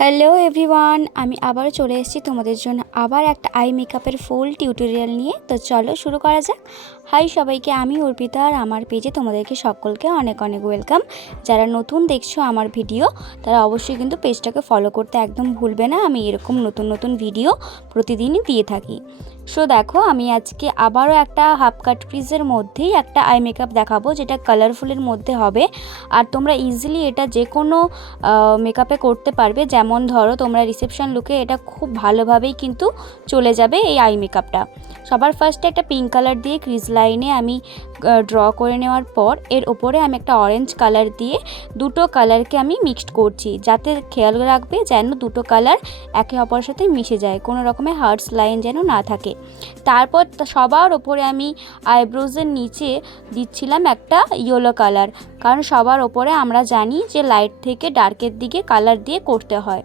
Hello everyone, আমি আবারও চলে এসেছি তোমাদের জন্য আবার একটা আই মেকআপের ফুল টিউটোরিয়াল নিয়ে। তো চলো শুরু করা যাক। হাই সবাইকে, আমি অর্পিতা আর আমার পেজে তোমাদেরকে সকলকে অনেক অনেক ওয়েলকাম। যারা নতুন দেখছো আমার ভিডিও তারা অবশ্যই কিন্তু পেজটাকে ফলো করতে একদম ভুলবে না। আমি এরকম নতুন নতুন ভিডিও প্রতিদিনই দিয়ে থাকি। সো দেখো, আমি আজকে আবারও একটা হাফ কাট ক্রিজের মধ্যেই একটা আই মেকআপ দেখাবো, যেটা কালারফুলের মধ্যে হবে। আর তোমরা ইজিলি এটা যে কোনো মেকআপে করতে পারবে। যেমন ধরো তোমরা রিসেপশন লুকে এটা খুব ভালোভাবেই কিন্তু চলে যাবে এই আই মেকআপটা। সবার ফার্স্টে একটা পিঙ্ক কালার দিয়ে ক্রিজ লাইনে আমি ড্র করে নেওয়ার পর এর ওপরে আমি একটা অরেঞ্জ কালার দিয়ে দুটো কালারকে আমি মিক্সড করছি, যাতে খেয়াল রাখবে যেন দুটো কালার একে অপরের সাথে মিশে যায়, কোনো রকমের হার্টস লাইন যেন না থাকে। তারপর সবার ওপরে আমি আইব্রোজের নিচে দিচ্ছিলাম একটা ইয়েলো কালার, কারণ সবার ওপরে আমরা জানি যে লাইট থেকে ডার্কের দিকে কালার দিয়ে করতে হয়।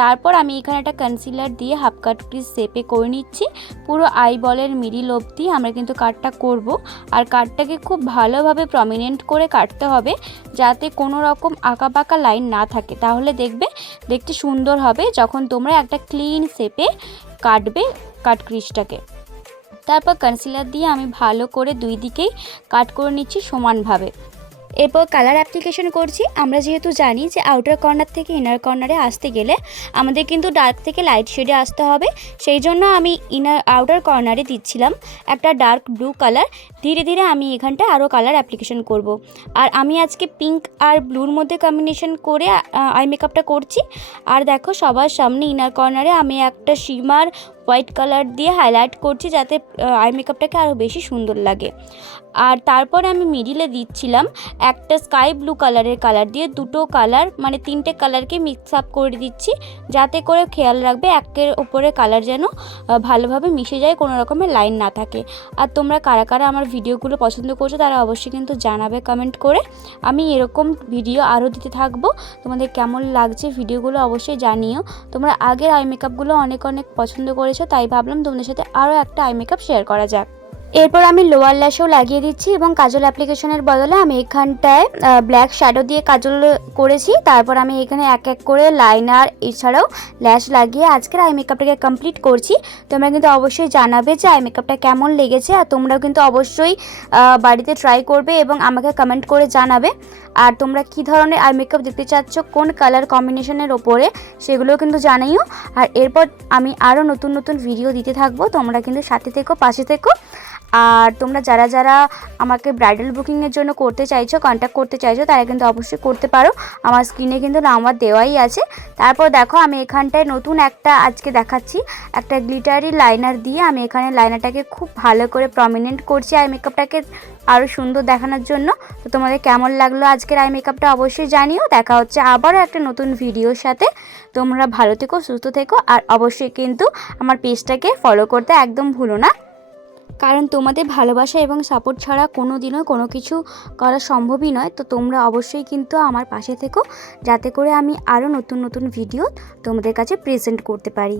তারপর আমি এখানে একটা কনসিলার দিয়ে হাফ কাট ক্রিজ শেপে করে নিচ্ছি। পুরো আই বলের মিডিল অবধি আমরা কিন্তু কাটটা করব। আর কাটটাকে খুব ভালোভাবে প্রমিনেন্ট করে কাটতে হবে, যাতে কোনো রকম আঁকাবাঁকা লাইন না থাকে। তাহলে দেখতে সুন্দর হবে যখন তোমরা একটা ক্লিন শেপে কাটবে কাট ক্রিজটাকে। তারপর কনসিলার দিয়ে আমি ভালো করে দুই দিকেই কাট করে নিচ্ছি সমানভাবে। এরপর কালার অ্যাপ্লিকেশন করছি। আমরা যেহেতু জানি যে আউটার কর্নার থেকে ইনার কর্নারে আসতে গেলে আমাদের কিন্তু ডার্ক থেকে লাইট শেডে আসতে হবে, সেই জন্য আমি আউটার কর্নারে দিচ্ছিলাম একটা ডার্ক ব্লু কালার। ধীরে ধীরে আমি এখানটা আরও কালার অ্যাপ্লিকেশন করব। আর আমি আজকে পিঙ্ক আর ব্লুর মধ্যে কম্বিনেশন করে আই মেকআপটা করছি। আর দেখো, সবার সামনে ইনার কর্নারে আমি একটা শিমার হোয়াইট কালার দিয়ে হাইলাইট করছি, যাতে আই মেকআপটাকে আরও বেশি সুন্দর লাগে। আর তারপরে আমি মিডিলে দিচ্ছিলাম একটা স্কাই ব্লু কালারের কালার দিয়ে দুটো কালার, মানে তিনটে কালারকে মিক্স আপ করে দিচ্ছি, যাতে করে খেয়াল রাখবে একের ওপরে কালার যেন ভালোভাবে মিশে যায়, কোনো রকমের লাইন না থাকে। আর তোমরা কারা কারা আমার ভিডিওগুলো পছন্দ করছো তারা অবশ্যই কিন্তু জানাবে কমেন্ট করে। আমি এরকম ভিডিও আরও দিতে থাকবো। তোমাদের কেমন লাগছে ভিডিওগুলো অবশ্যই জানিও। তোমরা আগের আই মেকআপগুলো অনেক অনেক পছন্দ করেছো, তাই ভাবলাম তোমাদের সাথে আরও একটা আই মেকআপ শেয়ার করা যাক। এরপর আমি লোয়ার ল্যাশও লাগিয়ে দিচ্ছি এবং কাজল অ্যাপ্লিকেশনের বদলে আমি এখানটায় ব্ল্যাক শ্যাডো দিয়ে কাজল করেছি। তারপর আমি এখানে এক এক করে লাইনার এছাড়াও ল্যাশ লাগিয়ে আজকের আই মেকআপটাকে কমপ্লিট করছি। তোমরা কিন্তু অবশ্যই জানাবে যে আই মেকআপটা কেমন লেগেছে, আর তোমরাও কিন্তু অবশ্যই বাড়িতে ট্রাই করবে এবং আমাকে কমেন্ট করে জানাবে। আর তোমরা কী ধরনের আই মেকআপ দেখতে চাচ্ছ, কোন কালার কম্বিনেশনের ওপরে, সেগুলোও কিন্তু জানাইও। আর এরপর আমি আরও নতুন নতুন ভিডিও দিতে থাকবো, তোমরা কিন্তু সাথে থেকো, পাশে থেকো। আর তোমরা যারা যারা আমাকে ব্রাইডাল বুকিংয়ের জন্য করতে চাইছো, কন্ট্যাক্ট করতে চাইছো, তারা কিন্তু অবশ্যই করতে পারো। আমার স্ক্রিনে কিন্তু নাম্বার দেওয়াই আছে। তারপর দেখো, আমি এখানটায় নতুন একটা আজকে দেখাচ্ছি, একটা গ্লিটারি লাইনার দিয়ে আমি এখানে লাইনারটাকে খুব ভালো করে প্রমিনেন্ট করছি আই মেকআপটাকে আরও সুন্দর দেখানোর জন্য। তো তোমাদের কেমন লাগলো আজকের আই মেকআপটা অবশ্যই জানিও। দেখা হচ্ছে আবারও একটা নতুন ভিডিওর সাথে। তোমরা ভালো থেকো, সুস্থ থেকো, আর অবশ্যই কিন্তু আমার পেজটাকে ফলো করতে একদম ভুলো না, কারণ তোমাদের ভালোবাসা এবং সাপোর্ট ছাড়া কোনো দিনও কোনো কিছু করা সম্ভবই নয়। তো তোমরা অবশ্যই কিন্তু আমার পাশে থেকো, যাতে করে আমি আরও নতুন নতুন ভিডিও তোমাদের কাছে প্রেজেন্ট করতে পারি।